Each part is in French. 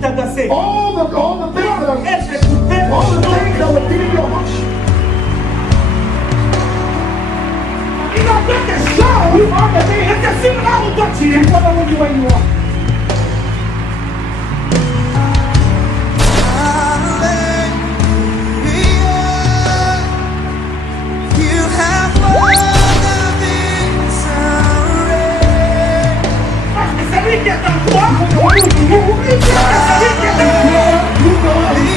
t'agaçait. all the things that are, Elle t'écoutait. all the things that were getting your heart. Il a fait des choses. You are the man. Et c'est sur là où toi tu es. You follow when you where you are. Parce que c'est lui qui est en toi. When you move, C'est lui qui est en toi. you go ahead.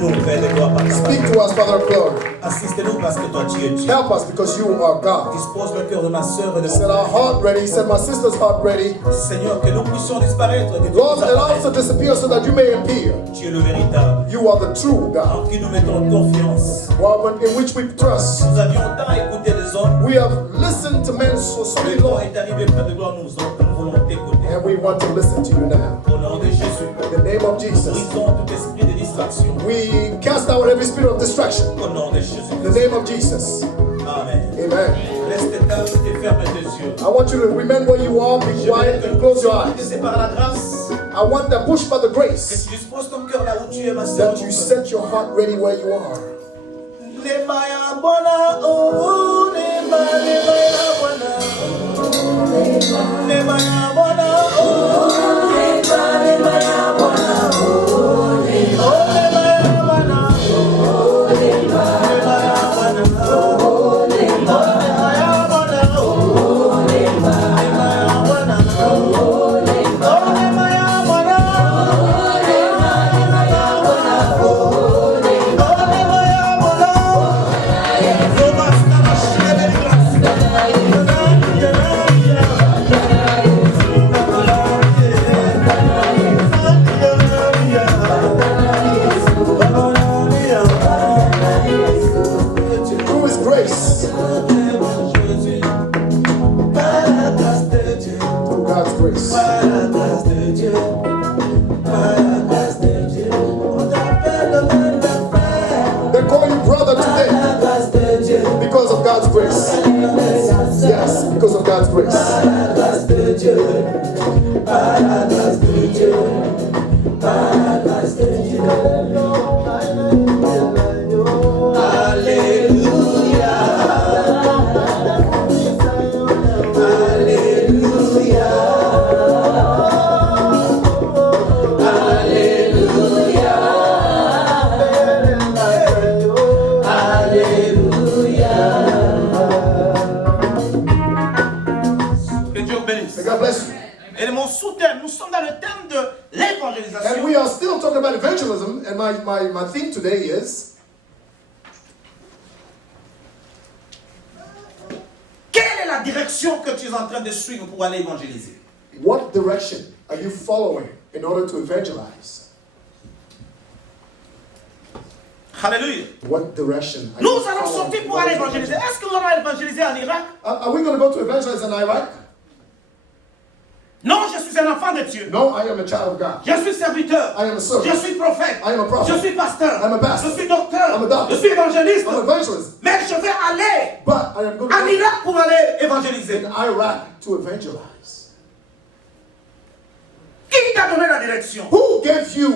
Parle-nous, Père de gloire, par ta Speak parole. to us, Father of glory. Assiste-nous parce que toi tu es Dieu. Help us because you are God. Dispose le cœur de ma sœur et de mon Set our frère. heart ready. Set my sister's heart ready. Seigneur, que nous puissions disparaître et que tu Lord, nous allow us apparaisses. to disappear so that you may appear. Tu es le véritable, You are the true God, en qui nous mettons confiance. one in which we trust. Nous avions tant écouté les hommes. We have listened to men for so Le many temps long, est arrivé, Père de gloire, nous voulons t'écouter. and we want to listen to you now. Au nom de Jésus, In the name of Jesus, brisons tout esprit de distraction. we cast out every spirit of distraction. Au nom de Jésus. In the name of Jesus. Amen. Amen. Reste calme et ferme tes yeux. I want you to remember where you are, be quiet, and close your eyes. C'est par la grâce I want that push by the que grace tu disposes ton cœur là où tu es, ma sœur. that you set your heart ready where you are. Le maya bona, oh, le maya bona. Le maya bona, oh, le maya bona, oh, le maya bona, oh, le maya bona, oh, le maya bona, oh, le maya bona, oh, le maya bona, Through His grace, through God's grace. They call you brother today because of God's grace. Yes, because of God's grace. Que Dieu vous bénisse. May God bless you. Et mon sous-thème, nous sommes dans le thème de And l'évangélisation. we are still talking about evangelism, and my theme today is Quelle est la direction que tu es en train de suivre pour aller évangéliser? what direction are you following in order to evangelize? Alléluia. What direction are Nous you allons following sortir in pour order aller to évangéliser. evangelize? Est-ce que nous allons évangéliser en Irak? Are we going to go to evangelize in Iraq? Non, je suis un enfant de Dieu. No, I am a child of God. Je suis serviteur. I am a servant. Je suis prophète. I am a prophet. Je suis pasteur. I'm a pastor. Je suis docteur. I'm a doctor. Je suis évangéliste. I'm an evangelist, Mais je vais aller but I am going to en go Irak pour aller évangéliser. in Iraq to evangelize. Qui t'a donné la direction? Who gave you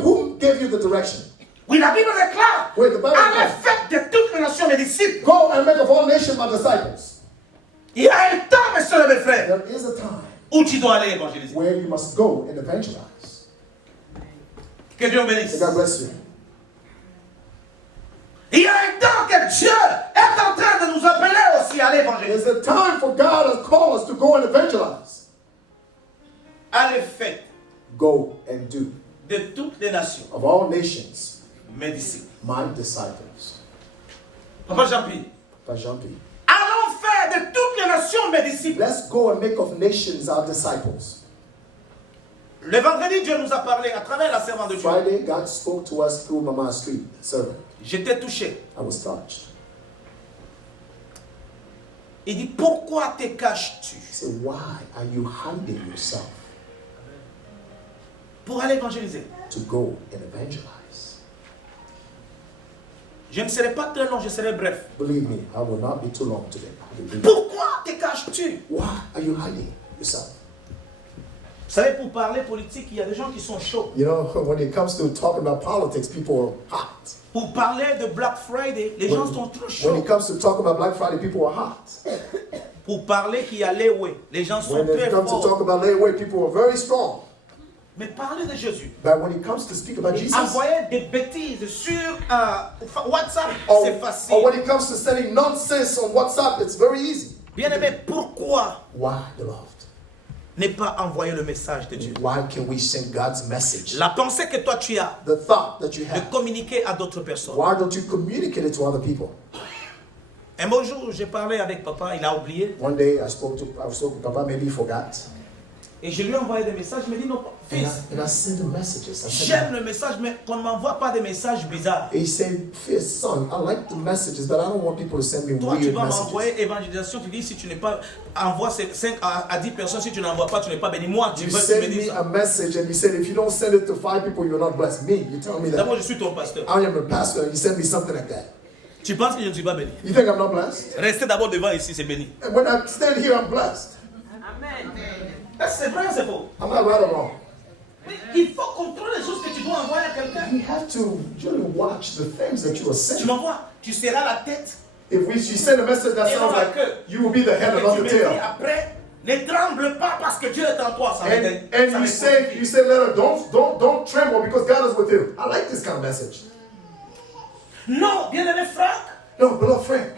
the direction? Oui, la Bible déclare. Oui, the Bible Allez, déclare. faites de toutes les nations mes disciples. Go and make of all nations my disciples. Il y a un temps, mes soeurs et mes frères, There is a time où tu dois aller évangéliser. where you must go and evangelize. Que Dieu vous bénisse. May God bless you. Il y a un temps que Dieu est en train de nous appeler aussi à aller évangéliser. There's a time for God has called us to go and evangelize. Allez, faites Go and do de toutes les nations of all nations mes disciples. my disciples. Papa Jean-Pierre. By Jean-Pierre. Allons faire de toutes les nations mes disciples. Let's go and make of nations our disciples. Le vendredi, Dieu nous a parlé à travers la servante de Dieu. Friday, God spoke to us through Mama Street, servant. J'étais touché. I was touched. Il dit, pourquoi te caches-tu He said, why are you hiding yourself pour aller évangéliser? to go and evangelize? Je ne serai pas très long, je serai bref. Believe me, I will not be too long today. Pourquoi te caches-tu? Why are you hiding yourself? Vous savez, pour parler politique, il y a des gens qui sont chauds. You know, when it comes to talking about politics, people are hot. Pour parler de Black Friday, les gens sont trop When chauds. it comes to talking about Black Friday, people are hot. Pour parler qu'il y a Léoué, les gens sont When très it comes to forts. talk about layaway, people are very strong. Mais parler de Jésus, But when it comes to speak about Jesus, envoyer des bêtises sur WhatsApp, c'est or facile. when it comes to sending nonsense on WhatsApp, it's very easy. Bien-aimé, pourquoi Why, beloved? ne pas envoyer le message de Dieu? Why can we send God's message? La pensée que toi tu as The thought that you de have. communiquer à d'autres personnes. Why don't you communicate it to other people? Un beau jour, j'ai parlé avec papa, il a oublié. One day I spoke to Papa, maybe he forgot. Et je lui ai envoyé des messages, il m'a dit non, fils, And I sent him messages. I sent j'aime him, le message, mais qu'on ne m'envoie pas des messages bizarres. he said, son, I like the messages, but I don't want people to send me Toi, tu weird vas messages. m'envoyer évangélisation, tu dis si tu n'es pas, envoie 5 à 10 personnes, si tu n'envoies pas, tu n'es pas béni. Moi, tu You veux que tu send me me dises a ça. message and you said, if you don't send it to 5 people, you're not blessed. Me, you tell me that. D'abord, je suis ton pasteur. I am a pastor, you send me something like that. Tu penses que je ne suis pas béni? You think I'm not blessed? Restez d'abord devant ici, c'est béni. And when I stand here, I'm blessed. C'est vrai, c'est faux. I'm not right or wrong. Mais il faut contrôler les choses que tu dois envoyer à quelqu'un. We have to really watch the things that you are Tu sending. m'envoies, tu seras la tête. If you send a message that Et sounds non, like que- you will be the head Et and not tu the me dis tail, après, ne tremble pas parce que Dieu est en toi. Ça and ça you say, Leonard, don't tremble because God is with you. I like this kind of message. Non, bien-aimé Franck, No, beloved Frank,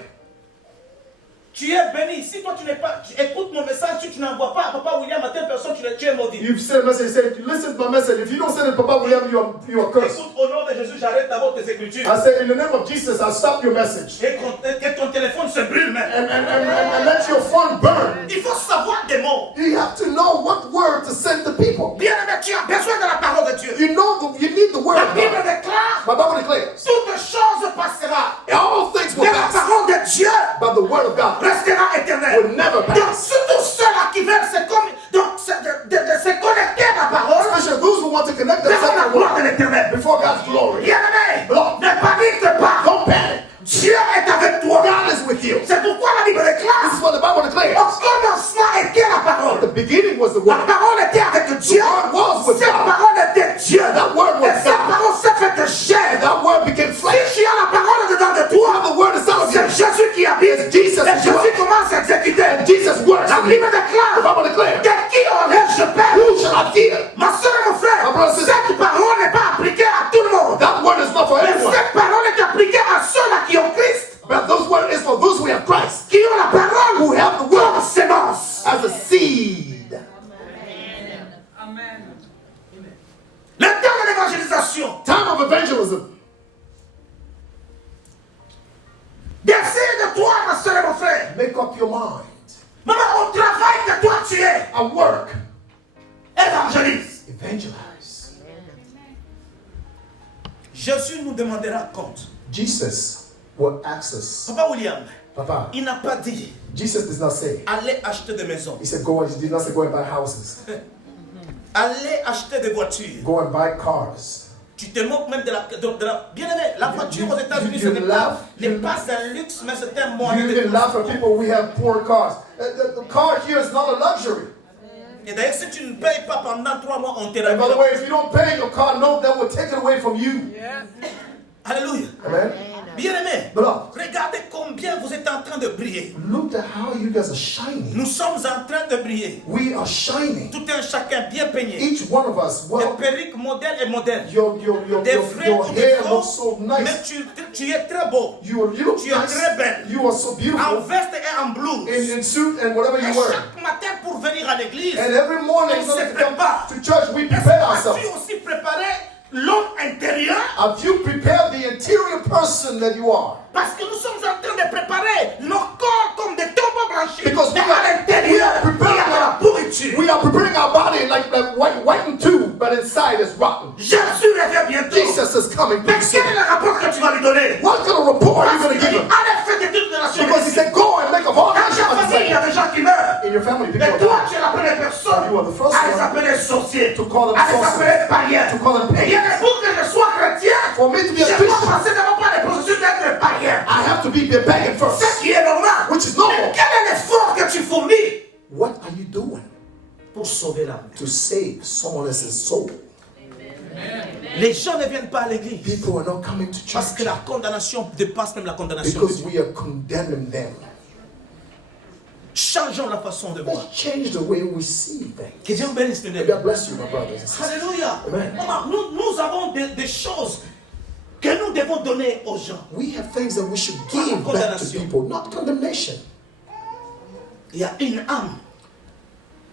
tu es béni. Si toi tu n'es pas, tu écoutes mon message, si tu n'envoies pas à Papa William à telle personne, tu es maudit. you've sent a message. Say, listen to my message. If you don't send it to Papa William, you are cursed. Écoute, au nom de Jésus, j'arrête d'abord tes écritures. I say, in the name of Jesus, I stop your message. Et que ton téléphone se brûle même. And let your phone burn. Il faut savoir des mots. You have to know what word to send to people. Bien-aimé, tu as besoin de la parole de Dieu. You need the word La of Bible God. déclare, My Bible declares, toute chose passera. all things will Mais la pass, parole de Dieu but the word of God restera éternelle. will never Donc, pass. surtout ceux-là qui veulent de se connecter à la parole, Especially those who want to connect devant themselves la to the gloire de word l'éternel. before God's glory. Bien-aimé, Lord, ne panique pas. don't panic. Dieu est avec toi. God is with you. C'est pourquoi la Bible This déclare, is what the Bible au declares. commencement était la parole. The beginning was the La word. parole était avec Dieu. The word was with Cette God. parole était Dieu. That word was Et cette God. parole s'est faite chair. And that word became Si flesh. tu as la parole dedans de toi, The word is out of c'est you. Jésus qui habite. Jesus Et is Jésus work. commence à exécuter. Jesus works. La in Bible me. The déclare, Bible declares, de qui aurais-je peur? who shall I fear? Ma soeur et mon frère, My brother says- cette parole n'est pas appliquée à tout le monde. That word is not for Mais everyone. cette parole est appliquée à ceux-là qui ont Christ, But those word is for those who have Christ, qui ont la parole who have the comme word sémence. as a seed. Le temps de l'évangélisation, Time of evangelism. décide de toi, ma soeur et mon frère. Make up your mind. Maman, au travail que toi tu es, At work, évangélise. evangelize. Jésus nous demandera compte. Jesus will ask us, Papa William, Papa, il n'a pas dit, Jesus does not say, allez acheter des maisons, he said, he did not say go and buy houses, allez acheter des voitures. go and buy cars. Tu te moques même de la bien-aimée. La voiture aux États-Unis, ce you n'est laugh, pas un luxe, mais c'est un You moyen de can laugh at transport. people, we have poor cars. The car here is not a luxury. Et d'ailleurs, si tu ne payes pas pendant 3 mois, on te And by the ramène. way, if you don't pay your car note, that will take it away from you. Alléluia. Amen. Bien-aimé, Beloved, regardez combien vous êtes en train de briller. look at how you guys are shining. Nous sommes en train de briller. We are shining. Tout un chacun bien peigné. Each one of us, Des well, perruques modèles et modèles. your Des vrais your ou des hair faux. looks so Mais nice. tu es très beau. You look Tu es nice. très belle. You are so En beautiful veste et en blouse. in suit and whatever Et you wear. chaque matin pour venir à l'église, And every morning on when se we come prépare. to church, we prepare As-tu ourselves. aussi préparé l'homme intérieur? Have you prepared the interior person that you are? Parce que nous sommes en train de préparer nos corps comme des tombeaux blanchis. Because Mais à l'intérieur, il y a de la pourriture. We are preparing our body like whitened tube, but inside is rotten. Jésus revient bientôt. Jesus is coming Mais pretty quel soon. est le rapport que tu vas lui donner? What kind of report are you Parce going to qu'il give dit, him? allez, faites des toutes les nations. Because he said, go and make a all Dans nations ta famille, il y a disciples. des gens qui meurent. In your family, people Mais are toi, dying. tu es la première personne You are the first à les one appeler sorciers, to call them à les sorcerers, appeler païens. to call them Et il y a des pour que je sois chrétien, For me to be a je dois Christian, passer d'abord par les processus d'être païen. I have to be a pagan first. Ce qui est normal. Which is normal. Mais quel est l'effort que tu fournis What are you doing pour sauver l'âme? to save someone else's soul? Les gens ne viennent pas à l'église People are not coming to parce church que la condamnation dépasse même la condamnation. because we are condemning them. Changeons la façon de voir. Let's change the way we see things. Que Dieu vous bénisse. May God bless you, my brothers and sisters. Alléluia. Amen. Maman, nous avons des choses que nous devons donner aux gens. We have things that we should give back to Condemnation. people, not condemnation. Il y a une âme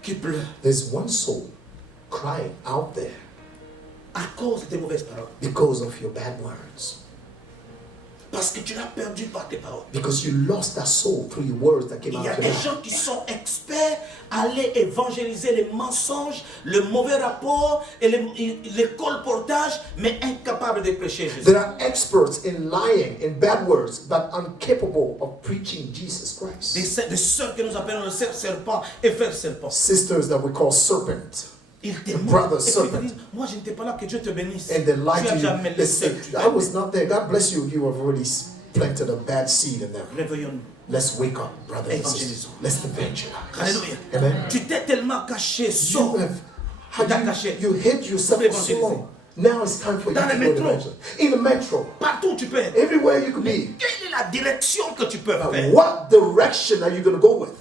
qui pleure There's one soul crying out there à cause de tes mauvaises paroles. because of your bad words. Parce que tu l'as perdu par tes paroles. Because you lost that soul through your words that came Il out y a of your des mouth. gens qui sont experts à aller évangéliser les mensonges, le mauvais rapport et les colportages, mais incapables de prêcher Jésus. There are experts in lying, in bad words, but incapable of preaching Jesus Christ. Des sœurs que nous appelons le serpent et frère serpent. Sisters that we call serpent. Ils te brother mentent et puis ils te serpent. disent, moi je n'étais pas là, que Dieu te bénisse. And they lie Tu to as jamais you. They laissé. say, I was not there. God bless you. You have already planted a bad seed in them. Réveillons-nous. Let's wake up, brothers and sisters. Evangelisons. Let's evangelize. Alléluia. Amen. Tu t'es tellement caché, You sors. have you hid yourself for so long. Now it's time for you Dans to le go to métro. evangelize. In the metro, Partout où tu peux être. everywhere you could be. Quelle est la direction que tu peux faire? What direction are you going to go with?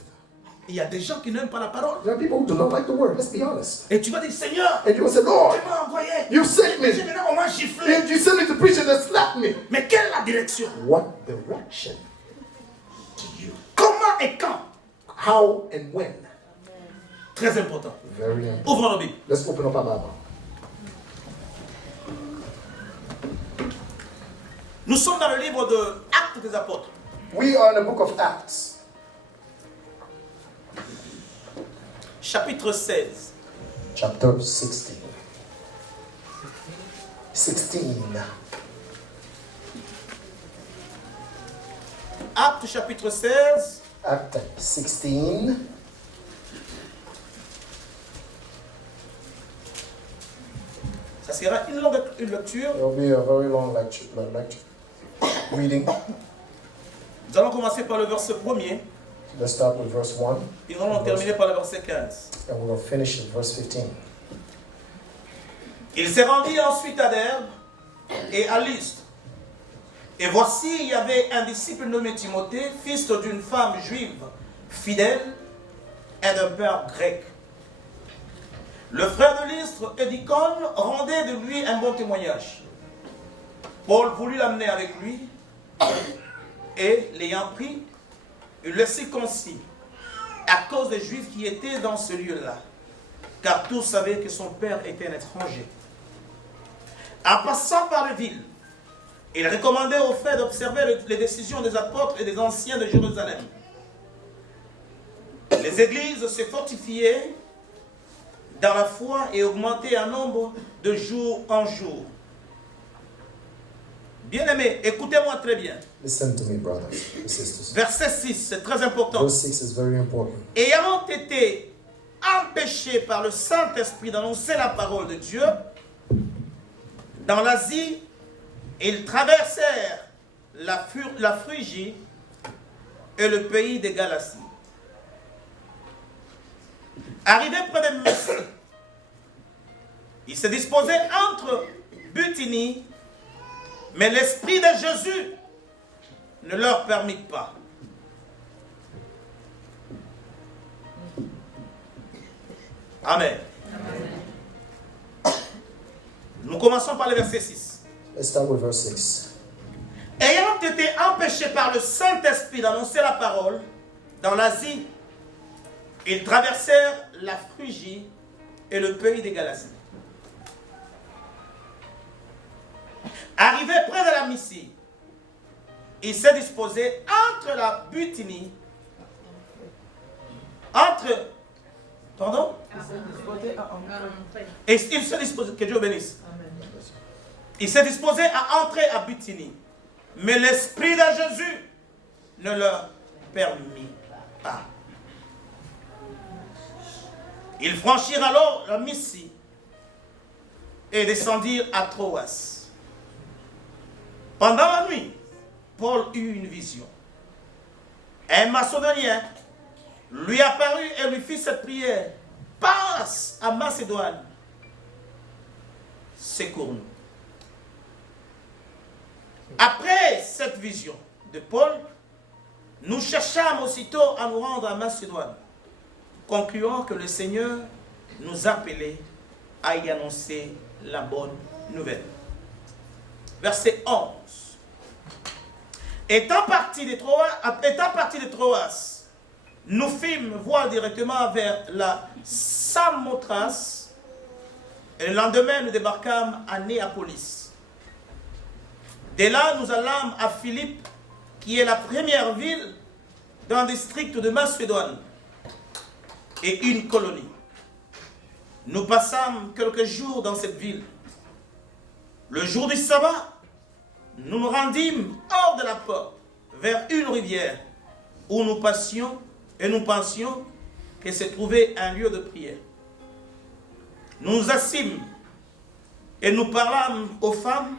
Il y a des gens qui n'aiment pas la parole. There are people who do not like the word. Let's be honest. Et tu vas dire, Seigneur, And you will say, Lord, tu m'as envoyé. you sent me. J'ai maintenant on m'a giflé. And you sent me to preach and they slapped me. Mais quelle est la direction? What direction? Comment et quand? How and when? Très important. Very important. Ouvrons la Bible. Let's open up our Bible. Nous sommes dans le livre de Actes des Apôtres. We are in the book of Acts, Chapitre 16. chapter 16. 16. Actes chapitre 16. Act 16. Ça sera une longue lecture. It will be a very long lecture. Reading. Nous allons commencer par le verset 1er Let's start with verse 1 et nous allons terminer par le verset 15. and we're going to finish at verse 15. Il s'est rendu ensuite à Derbe et à Lystre. Et voici, il y avait un disciple nommé Timothée, fils d'une femme juive fidèle et d'un père grec. Le frère de Lystre, Édicone, rendait de lui un bon témoignage. Paul voulut l'amener avec lui et, l'ayant pris, il le circoncit à cause des Juifs qui étaient dans ce lieu-là, car tous savaient que son père était un étranger. En passant par les villes, il recommandait aux frères d'observer les décisions des apôtres et des anciens de Jérusalem. Les églises se fortifiaient dans la foi et augmentaient en nombre de jour en jour. Bien-aimés, écoutez-moi très bien. Listen to me, brothers and sisters. Verset 6, c'est très important. Verse 6 is very important. Ayant été empêchés par le Saint-Esprit d'annoncer la parole de Dieu, dans l'Asie, ils traversèrent la Phrygie et le pays des Galaties. Arrivés près de Mysie, ils se disposaient entre Bithynie, mais l'Esprit de Jésus ne leur permit pas. Amen. Nous commençons par le verset 6. Let's start with verse 6. Ayant été empêchés par le Saint-Esprit d'annoncer la parole dans l'Asie, ils traversèrent la Phrygie et le pays des Galaties. Arrivés près de la Mysie, ils se disposaient entre la Bithynie, pardon? Et ils se disposaient, que Dieu bénisse. Ils se disposaient à entrer à Bithynie, mais l'Esprit de Jésus ne leur permit pas. Ils franchirent alors la Mysie et descendirent à Troas. Pendant la nuit, Paul eut une vision. Un Macédonien lui apparut et lui fit cette prière: passe à Macédoine, secours-nous. Après cette vision de Paul, nous cherchâmes aussitôt à nous rendre à Macédoine, concluant que le Seigneur nous appelait à y annoncer la bonne nouvelle. Verset 11. Étant parti de Troas, nous fîmes voile directement vers la Samothrace et le lendemain nous débarquâmes à Néapolis. Dès là, nous allâmes à Philippe, qui est la première ville d'un district de Macédoine et une colonie. Nous passâmes quelques jours dans cette ville. Le jour du sabbat, nous nous rendîmes hors de la porte, vers une rivière, où nous passions et nous pensions que se trouvait un lieu de prière. Nous nous assîmes et nous parlâmes aux femmes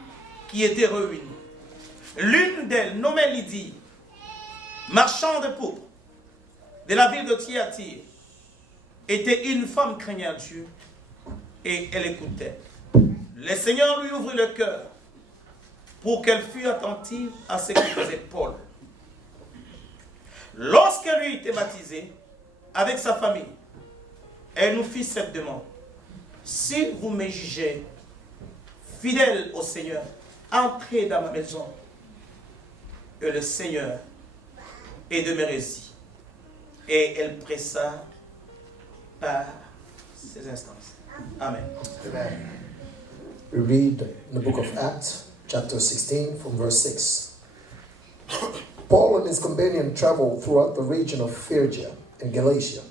qui étaient réunies. L'une d'elles, nommée Lydie, marchand de pourpre de la ville de Thyatire, était une femme craignant Dieu et elle écoutait. Le Seigneur lui ouvrit le cœur pour qu'elle fût attentive à ce que faisait Paul. Lorsqu'elle lui était baptisée avec sa famille, elle nous fit cette demande. Si vous me jugez fidèle au Seigneur, entrez dans ma maison. Et le Seigneur est demeuré ici. Et elle pressa par ces instances. Amen. Amen. We read in the book of Acts, chapter 16, from verse 6. Paul and his companion traveled throughout the region of Phrygia and Galatia,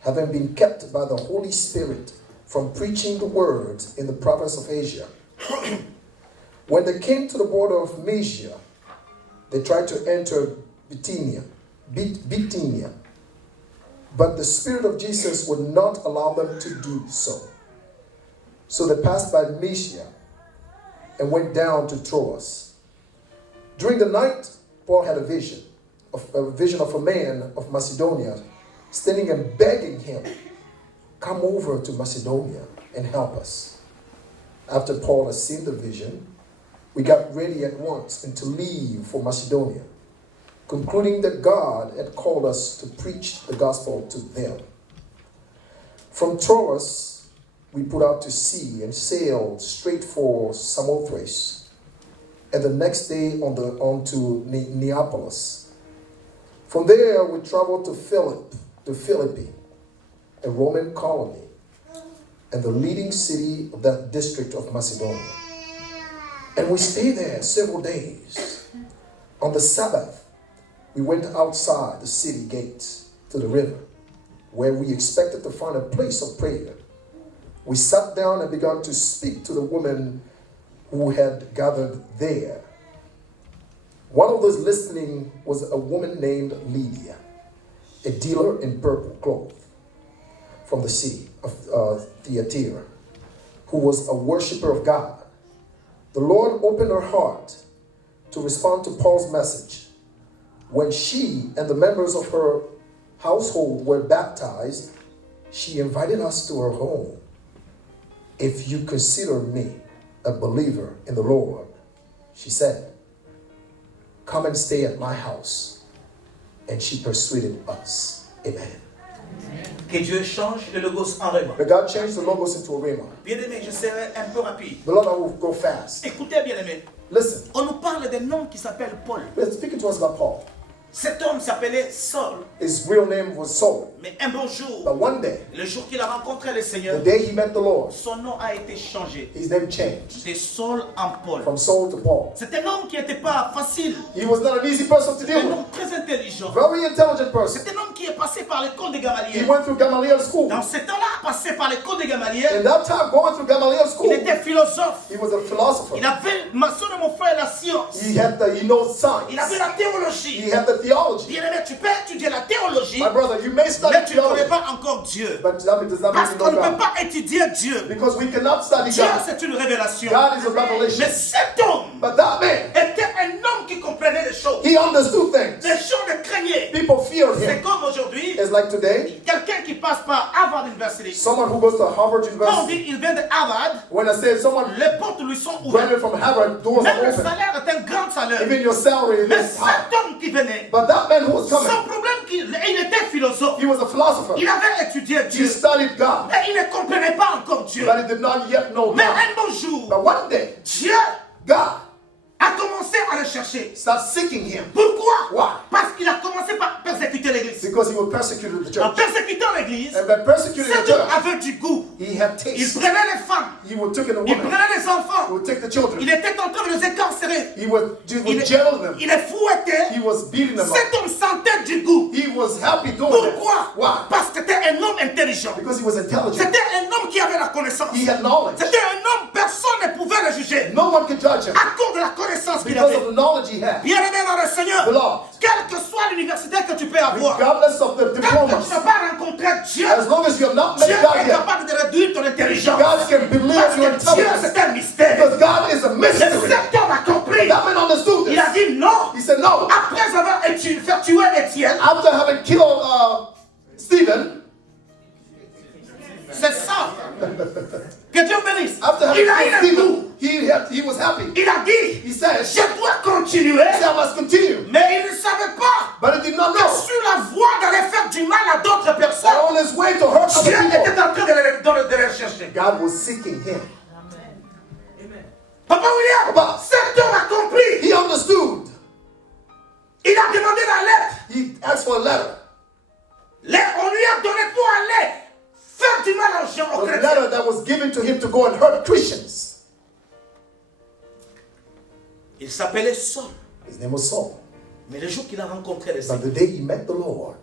having been kept by the Holy Spirit from preaching the word in the province of Asia. When they came to the border of Mysia, they tried to enter Bithynia, but the Spirit of Jesus would not allow them to do so. So they passed by Mysia and went down to Troas. During the night, Paul had a vision of a man of Macedonia standing and begging him, "Come over to Macedonia and help us." After Paul had seen the vision, we got ready at once and to leave for Macedonia, concluding that God had called us to preach the gospel to them. From Troas, we put out to sea and sailed straight for Samothrace, and the next day on to Neapolis. From there, we traveled to Philippi, a Roman colony, and the leading city of that district of Macedonia. And we stayed there several days. On the Sabbath, we went outside the city gates to the river, where we expected to find a place of prayer. We sat down and began to speak to the women who had gathered there. One of those listening was a woman named Lydia, a dealer in purple cloth from the city of Thyatira, who was a worshiper of God. The Lord opened her heart to respond to Paul's message. When she and the members of her household were baptized, she invited us to her home. "If you consider me a believer in the Lord," she said, "come and stay at my house." And she persuaded us. Amen. Que Dieu change le logos en rhéma. But God changed the logos into a rhema. Bien-aimé, je serai un peu rapide. The Lord will go fast. Écoutez, bien-aimé. Listen, On nous parle d'un homme qui s'appelle Paul. let's speak to us about Paul. Cet homme s'appelait Saul. His real name was Saul. Mais un bon jour, But one day, le jour qu'il a rencontré le the Seigneur, day he met the Lord, son nom a été changé his name changed de Saul en Paul. from Saul to Paul. C'est un homme qui n'était pas facile. He was not an easy person to C'est deal un with. homme très intelligent. Very intelligent person. C'est un homme qui est passé par l'école de He Gamaliel. went through Gamaliel school. Dans ce temps-là, passé par l'école de In Gamaliel, that time, going through Gamaliel il school, était philosophe. he was a philosopher. Il avait, ma soeur et mon frère, la science. He knows science. Il avait la théologie. He had the theology. Bien-aimé, tu peux étudier la théologie, My brother, you may study mais tu ne connais theology, pas encore Dieu. but that does not Parce mean qu'on you ne know peut God. pas étudier Dieu. Because we cannot study Dieu, God. c'est une révélation. God is a revelation. Mais cet homme But that man, était un homme qui comprenait les choses. he understood things. Les gens le craignaient. People feared C'est him. comme aujourd'hui, It's like today, quelqu'un qui passe par Harvard University. someone who goes to Harvard Quand on University. dit il vient de Harvard, When I say someone les portes lui sont ouvertes. graduated from Harvard, doors Même are le open. salaire est un grand salaire. Even your salary Mais is high. cet homme qui venait, But that man who was son coming, problème, il était philosophe. he was a philosopher. Il avait étudié He Dieu. studied God, Mais il ne comprenait pas encore Dieu. but he did not yet know Mais God. un beau jour, But one day, Dieu God a commencé à le chercher. started seeking him. Pourquoi? Why? Parce qu'il a commencé par persécuter l'église. because he was persecuted the En church. persécutant l'église, And by persecuting the cet homme church, avait du goût. he had Il taste. prenait les femmes, He would take in the il woman. prenait les He enfants. would take the children. Il était en train de les incarcérer. He would Il jail them. les fouettait. He was beating them up. Cet homme sentait du goût. He was happy doing that. Pourquoi? Why? Parce que c'était un homme intelligent. Because he was intelligent. C'était un homme qui avait la connaissance. He had knowledge. C'était un homme, personne ne pouvait le juger. No one could judge him À cause de la connaissance qu'il because avait. of the knowledge he had. Bien-aimé dans le Seigneur, Beloved, quelle que soit l'université que tu peux avoir, regardless of the tant que diplomas, tu n'as pas rencontré Dieu, as long as you have not Dieu met God est yet, capable de réduire ton intelligence. God can believe Parce your que Dieu, intelligence. c'est un mystère. Because God is a Mais mystery. cet homme a compris. That man understood Il a this. dit non. He said, no. Après avoir fait tuer Étienne, After having killed Stephen, c'est ça. Que Dieu bénisse. after having Il a eu killed le goût. Stephen, he was happy. Il a dit, He said, je dois continuer. he said, I must continue. Mais il ne savait pas But he did not que know. sur la voie d'aller faire du mal à d'autres personnes, On his way to hurt Dieu other était people, en train de les chercher. God was seeking him. Papa William, Papa. cet homme a compris. He understood. Il a demandé la lettre. He asked for a letter. On lui a donné pour aller faire du mal aux gens, aux A chrétiens. letter that was given to him to go and hurt Christians. Il s'appelait Saul. His name was Saul. Mais le jour qu'il a rencontré le But Seigneur, the day he met the Lord,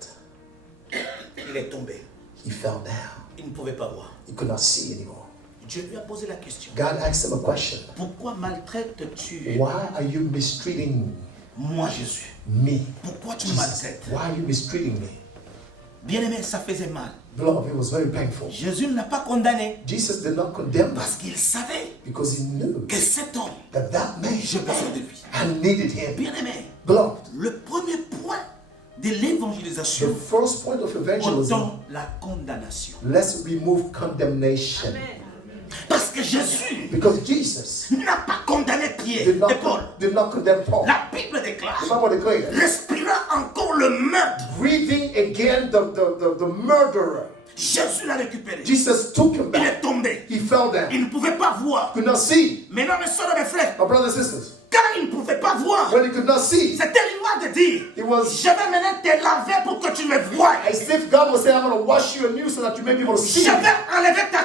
il est tombé. he fell down. Il ne pouvait pas voir. He could not see anymore. Dieu lui a posé la question. God asked him a question. Pourquoi maltraites-tu Why are you mistreating moi, Jésus? me? Pourquoi tu me Jesus, maltraites? why are you mistreating me? Bien-aimé, ça faisait mal. Beloved, it was very painful. Jésus ne l'a pas condamné Jesus did not condemn parce us qu'il savait because he knew que cet homme, that that man j'ai besoin de lui. had needed him. Bien-aimé, Beloved, le premier point de l'évangélisation, the first point of evangelism, ôtons la condamnation. let's remove condemnation. Parce que Jésus Because Jesus n'a pas condamné Pierre did et Paul. not condemn Paul. La Bible déclare, The Bible declared, respirant encore le meurtre. breathing again the murderer. Jésus l'a récupéré. Jesus took him Il back. est tombé. He fell down. Il ne pouvait pas voir. Could not see. Mesdames et sœurs et mes frères, My brothers and sisters, quand il ne pouvait pas voir, when he could not see, c'était l'image de dire, it was je vais maintenant te laver pour que tu me voies. as if God was saying, I'm going to wash you anew so that you may be able to see. Je vais enlever ta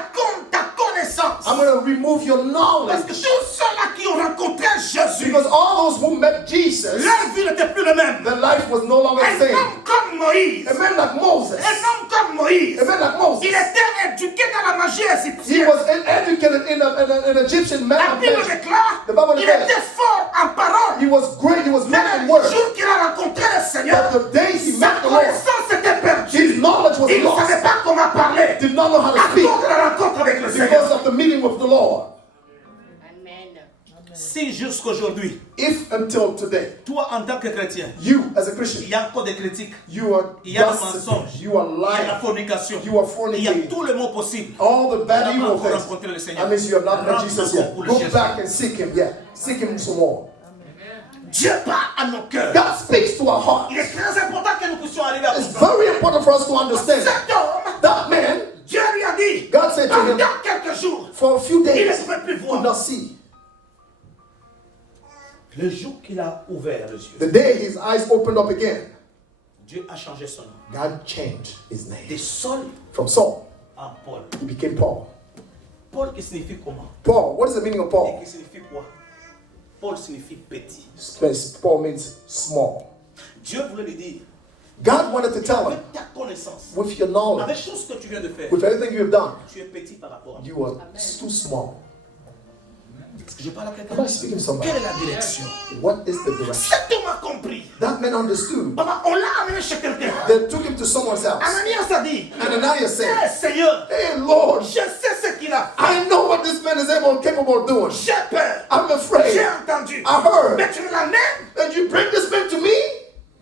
connaissance. I'm going to remove your Parce que knowledge. tous ceux-là qui ont rencontré Jésus, Because all those who met Jesus, leur vie n'était plus la même. their life was no longer the Un same. homme comme Moïse, A man like Moses, un homme comme Moïse, a man like Moses, il était éduqué dans la magie he égyptienne. was educated in an Egyptian La man. Bible déclare, The Bible il declares, était fort en parole. he was great, he was Mais mighty in le word. jour qu'il a rencontré le Seigneur, But the day he sa met the Lord, connaissance était perdue. his knowledge was Il ne savait lost. pas comment parler. Did not know how to À speak cause de la rencontre avec le Seigneur. because of the meeting with the Lord. Si jusqu'aujourd'hui, If until today, toi en tant que chrétien, you as a il Christian, y a encore des critiques, you are il y a le gossiping, mensonge, you are il y a la lying, fornication, you are il y a fornicating, tous les mots possibles. all the Tu bad n'as pas evil encore things. rencontré le That Seigneur. means you have not met Rentre Jesus encore yet. pour le Go chercher. back and seek him. Yeah, seek him some more. Dieu parle à nos cœurs. God speaks to our heart. Il est très important que nous puissions arriver à It's comprendre. very important for us to understand. Cet homme, That man, Dieu lui a dit, God said to him, pendant quelques jours, for a few il ne days, pouvait plus he could not voir. see. Le jour qu'il a ouvert les yeux, The day his eyes opened up again, Dieu a changé son nom. God changed his De name. Saul From Saul, à Paul. he became Paul. Paul qui signifie comment? Paul, what is the meaning of Et Paul? qui signifie quoi? Paul signifie petit. Paul means small. Dieu voulait lui dire, God wanted to tell him, avec ta connaissance, with your avec knowledge, tout ce que tu viens de faire, with everything you have done, tu es petit par rapport à moi. you are too small. Est-ce que je parle à Am I quelqu'un? speaking to somebody? Quelle est la direction? What is the direction? Cet homme a compris. That man understood. Papa, on l'a amené chez quelqu'un. They took him to someone's house. Ananias a dit, Ananias said, Eh Seigneur, hey Lord, je sais ce qu'il a fait. I know what this man is capable of doing. J'ai peur. I'm J'ai afraid. entendu. I heard. Mais tu me l'amènes. And you bring this man to me?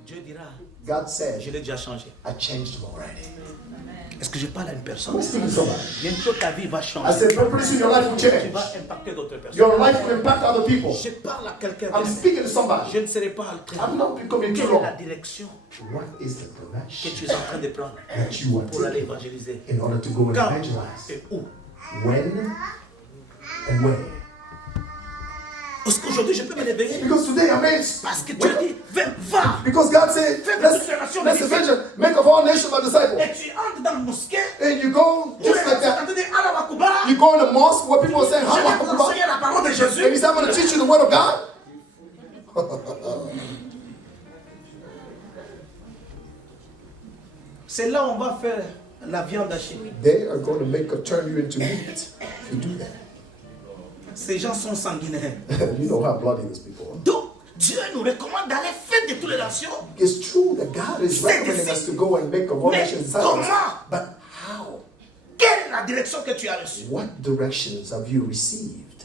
Dieu dira, God said, je l'ai déjà changé. I changed him already. Est-ce que je parle à une personne? I'm speaking to somebody. Bientôt ta vie va I changer. said, but pretty soon your life will Tu change. vas impacter d'autres personnes. Your life will impact other people. Je parle à quelqu'un. I'm speaking to somebody. Je ne serai pas I'm altéré. not becoming Quelle too est la long. direction What is the que direction tu es en train de prendre that you are pour aller taking évangéliser? in order to go and Quand evangelize? et où? When and where? Parce qu'aujourd'hui, je peux me réveiller Because today I made parce que Dieu dit, va. because God said, let's evangelize, make of all mosquée, And you go tu just like es that. en train de dire Allah Akbar. You go in the mosque where people are saying, Je vais "Allahu vous Akbar," enseigner la parole de and he Jésus. said, "I'm going to teach you the word of God." C'est là où on va faire la viande hachée. They are going to turn you into meat if you do that. Ces gens sont sanguinaires. You know how bloody these people are. Donc, Dieu nous recommande d'aller faire de toutes les nations. It's true that God is recommending us to go and make of all Mais nations disciples. comment? But how? Quelle est la direction que tu as reçue? What directions have you received?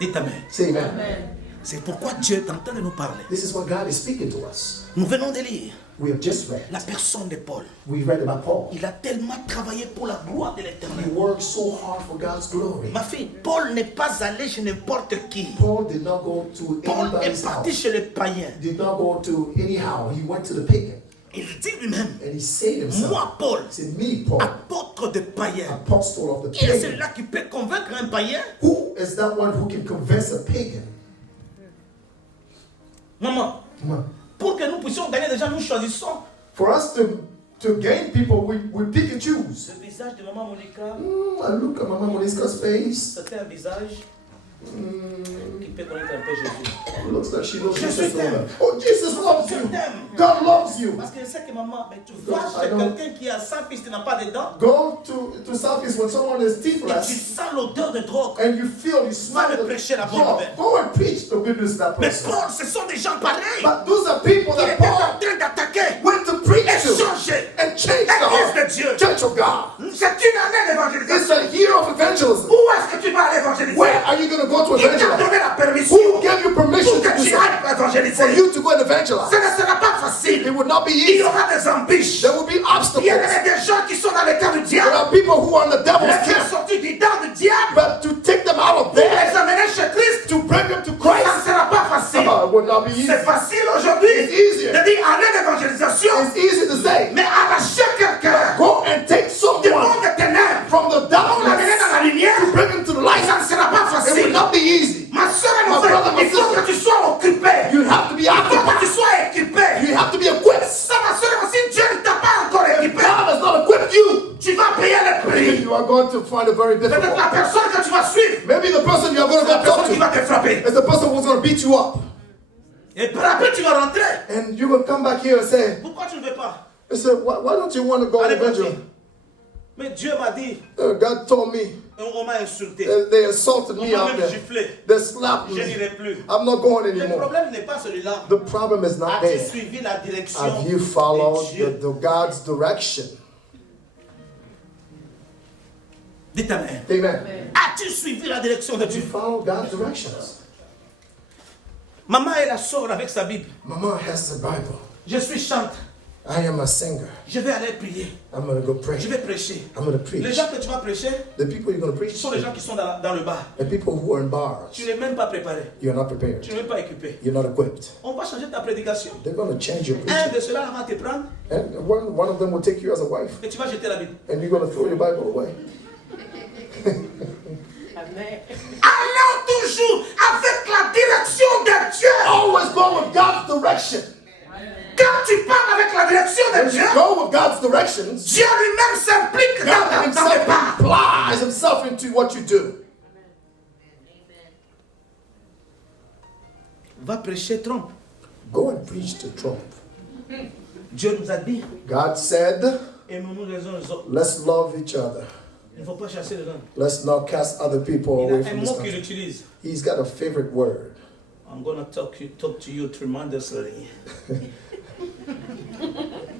Dites Amen. Say amen. C'est pourquoi Dieu est en train de nous parler. This is what God is speaking to us. Nous venons de lire We have just read. la personne de Paul. We read about Paul. Il a tellement travaillé pour la gloire de He l'Éternel. worked so hard for God's glory. Ma fille, Paul n'est pas allé chez n'importe qui. Paul did not go to Paul est anybody's parti house. chez les païens. Did not go to anyhow. He went to the pagan. Il dit lui-même, And he said himself, moi Paul, he said, "Me, Paul, apôtre de païens. apostle of the Qui est pagan." celui-là qui peut convaincre un païen? Who is that one who can convince a pagan? Maman, Come on. pour que nous puissions gagner des gens, nous choisissons. For us to gain people, we pick and choose. Le visage de maman Monica, I look at Mama Moniska's face. c'était un visage qui peut connaître un peu Jésus. It looks like she knows Je Jesus t'aime. well. Oh, Jesus loves Je you. t'aime. God loves you. Parce que je sais que maman, mais tu vas Because I chez don't- quelqu'un qui a 100 fils, tu n'as pas de dents, Go to Southeast when someone is et tu teethless sens l'odeur de drogue. and you smell le the prêcher la bonne drug. nouvelle. Go and preach the good news to that Mais person. Paul, ce sont des gens pareils. But those are people Il that était en Paul train d'attaquer went to preach et to changer. and change the L'église de heart. Dieu. Church of God. C'est une année It's d'évangélisation. a year of evangelism. Où est-ce que tu vas aller évangéliser? Where are you going to go to Qui t'a evangelize? donné la permission Who gave you permission pour to que do tu so? ailles pour For évangéliser? you to go and evangelize. Ce ne sera pas It facile. would not be Il y easy. aura des embûches. There will be Il y a obstacles. des gens qui sont dans le camp du There diable. are people who are on the devil's Les faire camp. sortir du dent du diable But to take them out of pour les there, amener chez Christ, to bring them to ça ne Christ, sera pas facile. it would not be easy. C'est facile aujourd'hui It's easier. de dire année d'évangélisation, It's easy to say, mais arracher quelqu'un go and take du someone monde des ténèbres from the pour l'amener dans darkness, la lumière, bring them to the light. ça ne sera pas It would facile. not be easy. Ma soeur et My mon frère, brother, my il faut sister. que tu sois occupé. You have to be Il faut que occupied. tu sois équipé. You have to be equipped. Ça, ma soeur, si Dieu ne t'a pas encore équipé, God has not equipped you. tu vas payer le prix. You are going to find it very Peut-être la difficult. personne que tu vas suivre, Maybe the person you are going c'est la to go personne qui talk va te frapper. to is the person who's going to beat you up. Et puis après, tu vas rentrer. And you will come back here and say, Pourquoi tu ne veux pas? I said, why don't you want to go Allez, and evangelize? vas-y. Mais Dieu m'a dit, God told me, on m'a insulté. they assaulted On me m'a out même there. giflé. They slapped Je me. n'irai plus. I'm not going Le anymore. problème n'est pas celui-là. The problem is not As-tu there. suivi la direction Have you de followed Dieu? the God's direction? Dites Amen. Amen. As-tu suivi la direction de Have you Dieu? followed God's directions? Maman, elle sort avec sa Bible. Mama has the Bible. Je suis chante. I am a singer. Je vais aller prier. I'm going to go Je pray. vais prêcher. I'm going to Les preach. gens que tu vas prêcher, The people you're going to ce preach sont les gens to, qui sont dans le bar. the people who are in bars, Tu n'es même pas préparé. you're not prepared. Tu n'es même pas équipé. You're not equipped. On va changer ta prédication. They're going to change your Un preaching. de ceux-là va te prendre And one of them will take you as a wife, et tu vas jeter la Bible. and you're going to throw your Bible away. Allons toujours avec la direction de Dieu. Always go with God's direction. Quand tu pars avec la direction de When Dieu, you go with God's directions, Dieu lui-même s'implique God dans les himself pas. applies himself into what you do. Va prêcher, trompe. Go and preach to Trump. Dieu nous a dit, God said, aimons-nous les uns les autres. let's love each other. Il ne faut pas chasser les gens. Let's not cast other people Il away a from un this mot qu'il country. utilise. He's got a favorite word. I'm going to talk to you tremendously.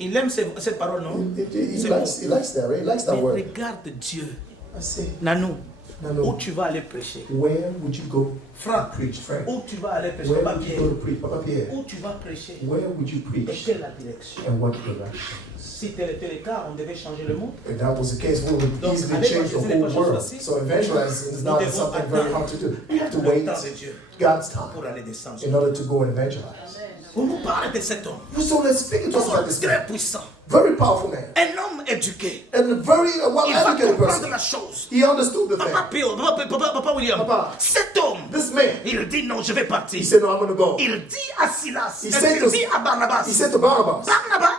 Il aime cette parole, non? He C'est likes that, right? He likes that Mais word. regarde Dieu. I say, Nanou, Nanou. où tu vas aller prêcher? where would you go Franck, preach, Frank? où tu vas aller prêcher? Where Papa would you Pierre, go to preach, Papa Pierre? où tu vas prêcher? Where would you Et preach? quelle est la direction? And what directions? Si tel était le cas, on devait changer le monde. If that was the case, we would Donc, easily aller change the évangéliser n'est pas whole chose world. facile. So evangelizing is Nous not devons something very hard to do. You have to le wait temps de Dieu God's pour time aller descendre. in order to go and evangelize. On nous parle de cet homme So let's speak to us about this très man. puissant. Very powerful man. Un homme éduqué. And a very Il va well-educated comprendre person. la chose. He understood the thing. Papa Pio, Papa William, Papa. cet homme, This man, il dit non, je vais partir. he said, no, I'm going to go. Il dit à Silas, He il said to- dit à Barnabas, He said to Barnabas,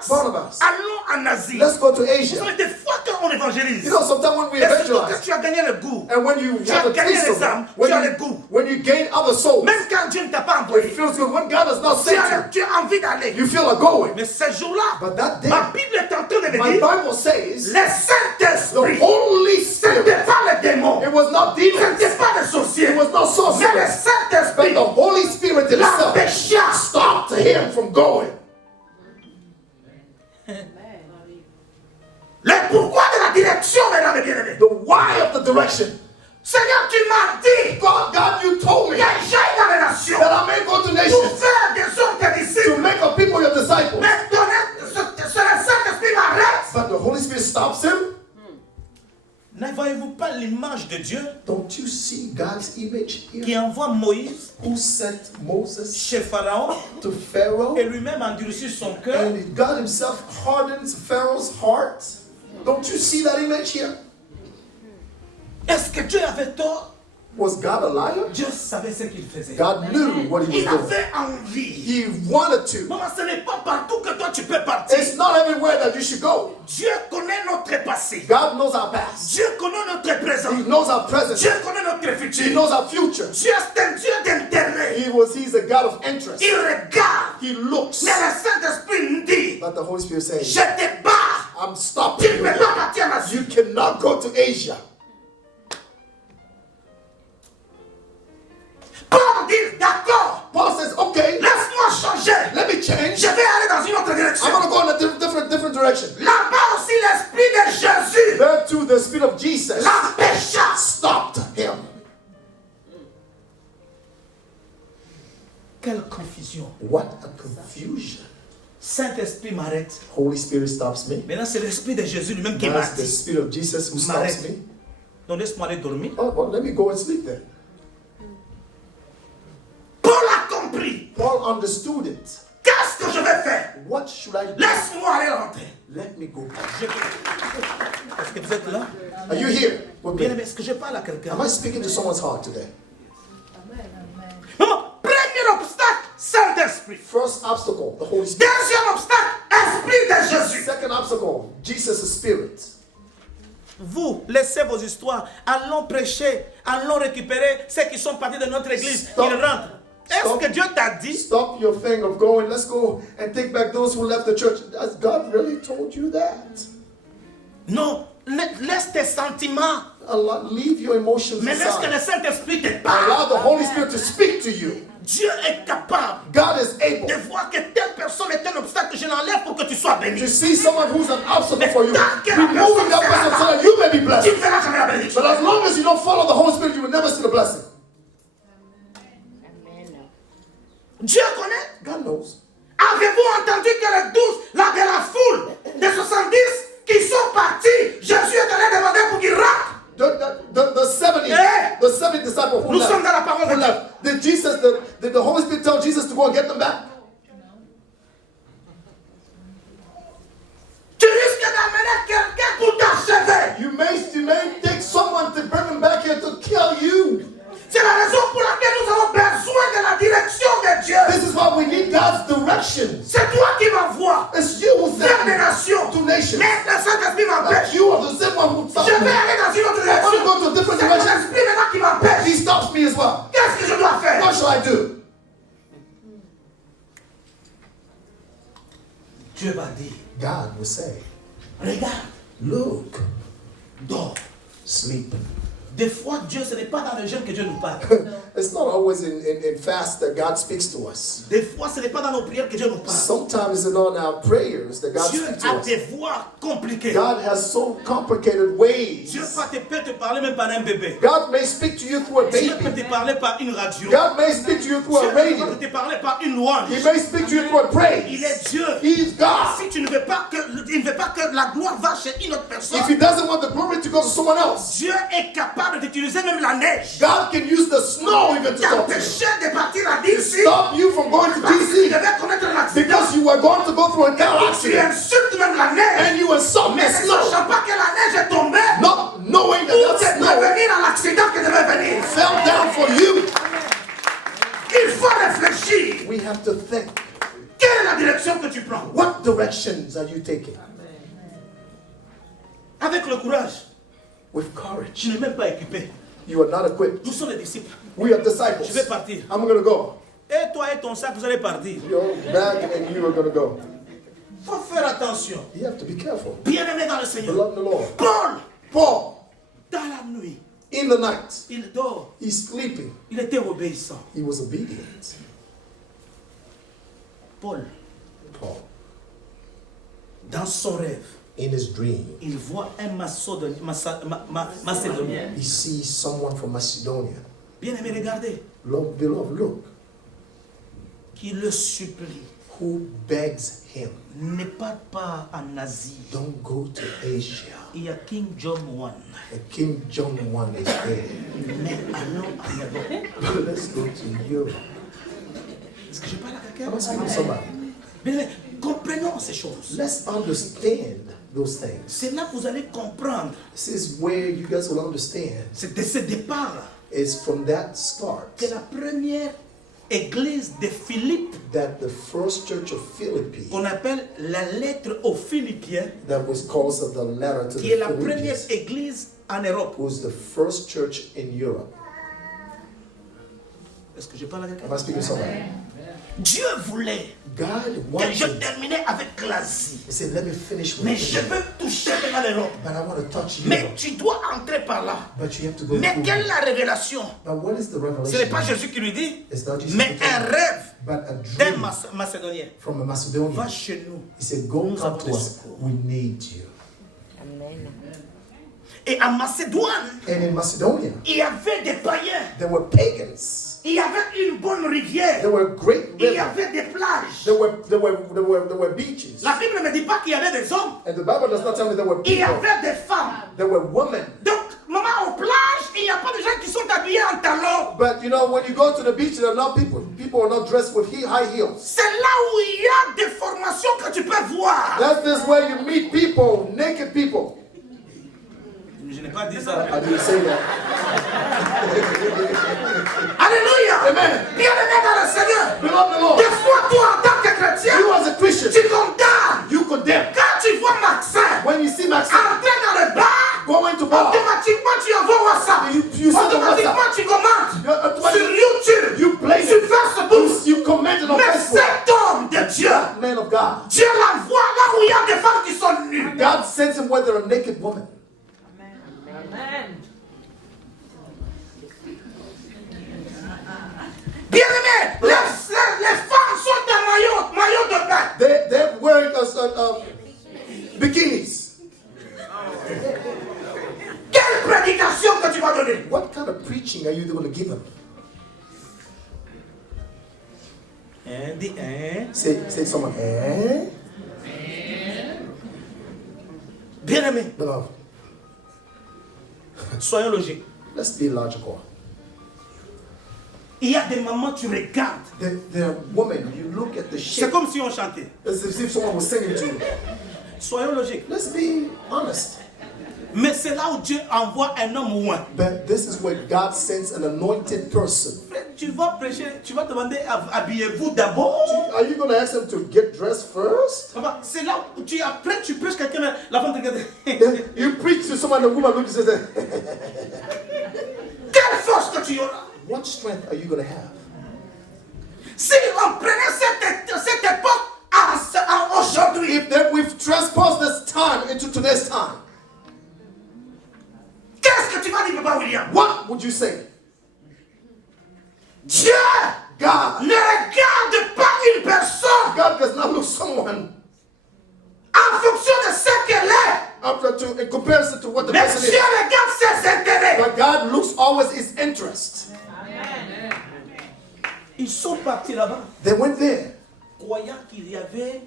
Barnabas. allons en Asie. let's go to Vous Asia. savez, des fois quand on évangélise, You know, sometimes when we et surtout quand evangelize, tu as gagné le goût, and when you tu have as a gagné taste les of âmes, it, tu as le goût. when you gain other souls, Même quand Dieu ne t'a pas it envoyé, feels good. When God has not tu sent as, tu as envie d'aller. you, you feel like going. Mais ce jour-là, But that day, ma Bible est en train de me my dire, Bible says, le Saint-Esprit, the Holy ce n'était Spirit, pas les démons, it was not ce demons, n'était pas les sorciers, it was not mais le sorcerers, but Saint-Esprit the Holy Spirit himself l'empêcha. stopped him from going. Le pourquoi de la direction, mesdames et bien-aimés. The why of the direction. Seigneur, tu m'as dit God, you told me que j'aille dans les nations that I may go to pour nations faire des autres to disciples. make a people your disciples. Mais le Saint-Esprit m'arrête. But the Holy Spirit stops him. Ne voyez-vous pas l'image de Dieu Don't you see God's image here? qui envoie Moïse Who sent Moses chez Pharaon to Pharaoh? et lui-même endurcit son cœur? And God himself hardens Pharaoh's heart. Don't you see that image here? Est-ce que Dieu avait tort? Was God a liar? Dieu savait ce qu'il faisait. God knew what he was Il doing. avait envie. He wanted to. Maman, ce n'est pas partout que toi tu peux partir. It's not everywhere that you should go. Dieu connaît notre passé. God knows our past. Dieu connaît notre présent. He knows our present. Dieu connaît notre He futur. knows our future. Dieu est un Dieu d'intérêt. He's a God of interest. Il regarde. He looks. Mais le Saint-Esprit nous dit, But the Holy Spirit says, je te bats. I'm stopping Tu ne you. peux pas partir en Asie. You cannot go to Asia. Paul dit, d'accord, Paul says, okay, laisse-moi changer. let me change. Je vais aller dans une autre direction. I'm going to go in a different direction. Là-bas aussi, l'Esprit de Jésus There too, the Spirit of Jesus l'empêcha. stopped him. Quelle confusion. What a confusion. Saint-Esprit m'arrête. Holy Spirit stops me. Maintenant, c'est l'Esprit de Jésus lui-même qui m'a That's the dit, Spirit of Jesus who stops m'arrête. me. Donc laisse-moi aller dormir. Oh, well, let me go and sleep then. Paul a compris. Paul understood it. Qu'est-ce que je vais faire? What should I do? Laisse-moi aller rentrer. Let me go back. Est-ce que vous êtes là? Are you here with Bien me? aimé, est-ce que je parle à quelqu'un? Am I speaking to someone's heart today? Maman, premier obstacle, Saint-Esprit. First obstacle, the Holy Spirit. Deuxième obstacle, Esprit de Jésus. Second obstacle, Jesus' Spirit. Vous, laissez vos histoires. Allons prêcher. Allons récupérer ceux qui sont partis de notre église. Stop. Ils rentrent. Est-ce Stop. que Dieu t'a dit? Stop your thing of going, let's go and take back those who left the church. Has God really told you that? Non. Laisse tes sentiments. Leave your emotions Mais laisse que le aside. Saint-Esprit te parle. Allow the Holy Spirit to speak to you. Dieu est capable God is able de voir que telle personne est un obstacle que je l'enlève pour que tu sois béni. to see someone who's an obstacle for you. Tant que la Remove that personne person so that you may be Tu ne blessed. verras jamais la bénédiction. But as long as you don't follow the Holy Spirit, you will never see the blessing. Dieu connaît. God knows. Avez-vous entendu que les 12, là de la foule, des 70 qui sont partis, Jésus est allé demander pour qu'ils rentrent. The 70, Yeah. the 70 disciples who Nous sommes left, dans la parole de who Dieu. left. Did the Holy Spirit tell Jesus to go and get them back? Tu risques d'amener quelqu'un pour t'achever. You may take someone to bring them back here to kill you. C'est la raison pour laquelle nous avons besoin de la direction de Dieu. This is why we need God's direction. C'est toi qui m'envoies It's you who vers sent les me nations. to nations. Mais le Saint-Esprit But m'empêche. you are the same one who Je stopped vais me. aller dans une autre I want to direction. go to a different C'est direction. l'Esprit maintenant qui m'empêche. He stops me as well. Qu'est-ce que je dois faire? What shall I do? Dieu va dire, God will say, regarde, look, dors. sleep. Des fois, Dieu, ce n'est pas dans le jeûne que Dieu nous parle. It's not always in fast that God speaks to us. Des fois, ce n'est pas dans nos prières que Dieu nous parle. Sometimes it's not in our prayers that God Dieu speaks to a us. des voies compliquées. God has so complicated ways. Dieu peut te parler même par un bébé. God may speak to you through a Dieu peut baby. te parler par une radio. God may speak to you through Dieu a peut radio. te parler par une louange. He may speak to you through a Il praise. est Dieu. He's God. Si tu ne veux pas que, il ne veut pas que la gloire va chez une autre personne, If he doesn't want the glory to go to someone else, Dieu est capable d'utiliser même la neige. God can use the snow even to stop you. T'empêcher de partir à DC. Stop you from going to Parce qu'il DC devait commettre un accident. because you were going to go through a car Tu accident. insultes même la neige. have to think, Quelle est la direction que tu prends? what directions are you taking? Avec le courage. With Tu courage. n'es même pas équipé. You are not equipped. Nous sommes les disciples. We are Je disciples. vais partir. I'm going to go. Et toi et ton sac, vous allez partir. Your bag and you are going to go. Il faut faire attention. You have to be careful. Bien-aimé dans le Seigneur. Beloved in the Lord. Paul, Paul, dans la nuit, in the night, il dort. he's sleeping. Il était obéissant. He was obedient. Paul, Paul, dans son rêve, in his dream, il voit un Macédonien. he sees someone from Macedonia. Bien-aimé, regardez. Beloved, look, Qui le supplie. who begs him, Ne part pas en Asie. don't go to Asia. Il y a King John I. King John I is there. Mais allons en Europe. But let's go to Europe. Est-ce que je parle à quelqu'un? I'm speaking to somebody. Bien-aimé, comprenons ces choses. Let's understand those things. C'est là que vous allez comprendre. This is where you guys will understand. C'est de ce départ It's from that start que la première église de Philippe, that the first church of Philippi, qu'on appelle la lettre aux Philippiens, that was called the letter to qui est the la première Philippians, église en Europe. was the first church in Europe. Est-ce que je parle à quelqu'un? Am I speaking to somebody? Dieu voulait God que je wanted. terminais avec l'Asie. He said, let me finish with Mais je it. veux toucher maintenant l'Europe. But I want to touch you. Mais tu dois entrer par là. But you have to go Mais through. quelle est la révélation? But what is the Ce n'est pas revelation? Jésus qui lui dit, It's not Jesus mais who told un him, rêve but a d'un dream Macédonien. from a Va Macedonian. chez nous. He said, go Nous come avons to des us. secours. We need you. Et en Macédoine, And in Macedonia, il y avait des païens. there were pagans. Il y avait une bonne rivière. There were great Il y rivers. avait des plages. There were beaches. La Bible ne me dit pas qu'il y avait des hommes. And the Bible does not tell me there were Il y people. avait des femmes. There were women. Donc, maman, aux plages, il n'y a pas de gens qui sont habillés en talons. But you know, when you go to the beach, there are not people. People are not dressed with high heels. C'est là où il y a des formations que tu peux voir. That's this where you meet people, naked people. Je n'ai pas dit ça. I didn't say that. Alléluia. Amen. Bien-aimé dans le Seigneur. Beloved the Lord, Des fois, toi, en tant que chrétien, you as a Christian, tu condamnes. you condemn. Quand tu vois Maxin When you see Maxine entrer dans le bar, going to bar, automatiquement tu envoies WhatsApp. You send a Automatiquement tu commentes automatically- sur YouTube, you place sur it. Facebook. You commented on Mais Facebook. cet homme de Dieu, That man of God, Dieu l'envoie là où il y a des femmes qui sont nues. God sends him where there are naked women. Bien-aimé, les femmes sont en maillot de bain. They're wearing bikinis. Quelle prédication que tu vas donner? What kind of preaching are you going to give them? Dis Say someone, eh? Bien-aimé, Beloved, soyons logiques. let's be logical. Il y a des moments tu regardes. There are women, you look at the C'est shape comme si on chantait. as if someone was singing to you. Soyons logiques. Let's be honest. Mais c'est là où Dieu envoie un homme ou un. But this is where God sends an anointed person. Frère, tu vas prêcher, tu vas demander habillez-vous d'abord. Are you going to ask them to get dressed first? Papa, c'est là où après tu prêches quelqu'un, la femme te regarde. You preach to someone, the woman looks and says, Quelle force que tu auras? what strength are you going to have? Si on prenait cette époque à aujourd'hui, If we've trespassed this time into today's time, qu'est-ce que tu vas dire, Papa William? what would you say? Dieu God. ne regarde pas une personne God does not look someone en fonction de ce qu'elle est. in comparison to what the Mais person Dieu is. regarde ses intérêts. But God looks always his interest. Ils sont partis là-bas, They went there croyant qu'il y avait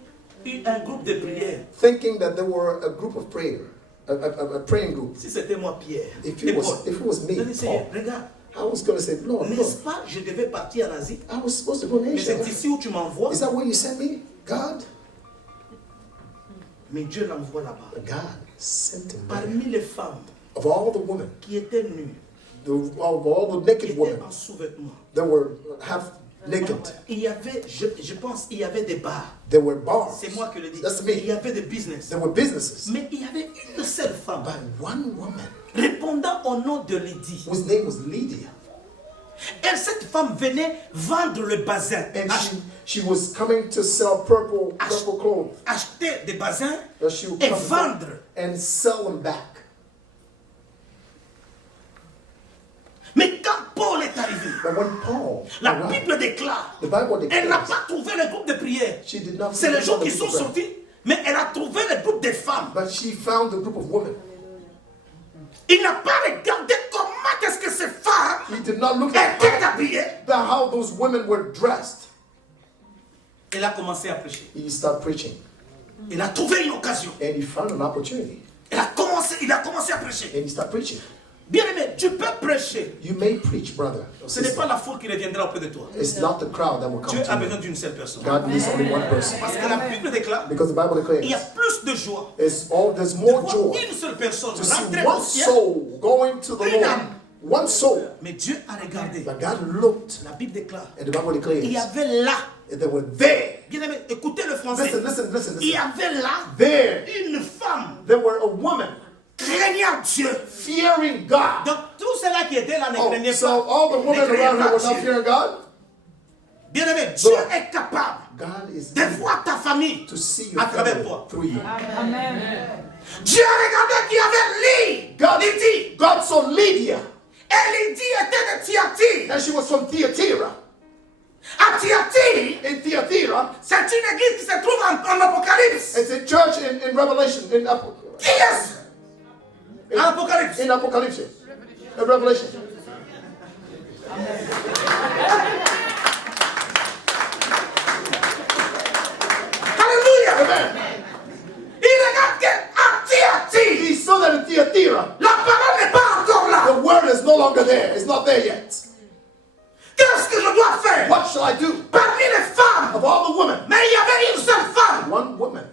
eu un groupe de prière. thinking that there were a group of prayer, a praying group. Si c'était moi, Pierre, If et it Paul, was me, je dis, Seigneur, Paul, regarde, I was going to say, Lord, n'est-ce look, pas, je devais partir en Asie, I was supposed to go in mais Asia. c'est ici où tu m'envoies. Is that where you sent me? God? Mais Dieu l'envoie là-bas. But God sent him there. Parmi les femmes Of all the women, qui étaient nues, of all the qui naked étaient women en sous-vêtements, that were half naked. Il y avait, je pense, il y avait des bars. There were bars. C'est moi qui le dis. That's Il y me. avait des business. There were businesses. Mais il y avait une seule femme But one woman, répondant au nom de Lydie. whose name was Lydia. Et cette femme venait vendre le bazin. And she was coming to sell purple clothes. Acheter des bazins That she would et come vendre. and sell them back. Mais quand Paul est arrivé, But when Paul la arrived, Bible déclare, the Bible elle n'a declares pas trouvé le groupe de prière. she did not C'est les gens find qui the sont group of sortis, mais elle a trouvé le groupe des femmes. but she found the group of women. Il n'a pas regardé comment est-ce que ces femmes He did not look at étaient habillées. how those women were dressed. Elle a commencé à prêcher. He started preaching, Il a trouvé une occasion. and he found an opportunity, Il a commencé à prêcher. and he started preaching. Bien aimé, tu peux prêcher. You may preach, brother. or Ce n'est sister. pas la foule qui reviendra auprès de toi. It's not the crowd that will come Dieu a to besoin you. d'une seule personne. God needs only one person. Parce que la Bible déclare, Because the Bible il y a declares plus de joie there's de more voir joy une seule personne to see rentrer au one ciel. soul going to the Une Lord. âme. One soul. Mais Dieu a regardé. But God looked, La Bible déclare, and the Bible il y declares avait là, that they were there. bien aimé, écoutez le français. Listen. Il y avait là There, une femme there were a woman craignant Dieu. fearing God. Donc tous ceux-là qui étaient là ne craignaient So pas. all the ne women craignaient around pas here were not Dieu. fearing God. Bien aimé, Dieu So- est capable God is de voir ta famille to see à your travers family toi. through you. Dieu a regardé qu'il y avait Lydie. God saw Lydia, Et Lydie était de Thyatire. and she was from Thyatira. À Thyatire, In Thyatira, c'est une église qui se trouve en Apocalypse. it's a church in Revelation, Qui est-ce? En Apocalypse. in Apocalypse, in Revelation. Alléluia. Amen. Il regarde qu'à Thyatire, He saw that in Thyatira, la parole n'est pas encore là. the word is no longer there. It's not there yet. Qu'est-ce que je dois faire? What shall I do? Parmi les femmes, Of all the women, mais il y avait une seule femme. one woman.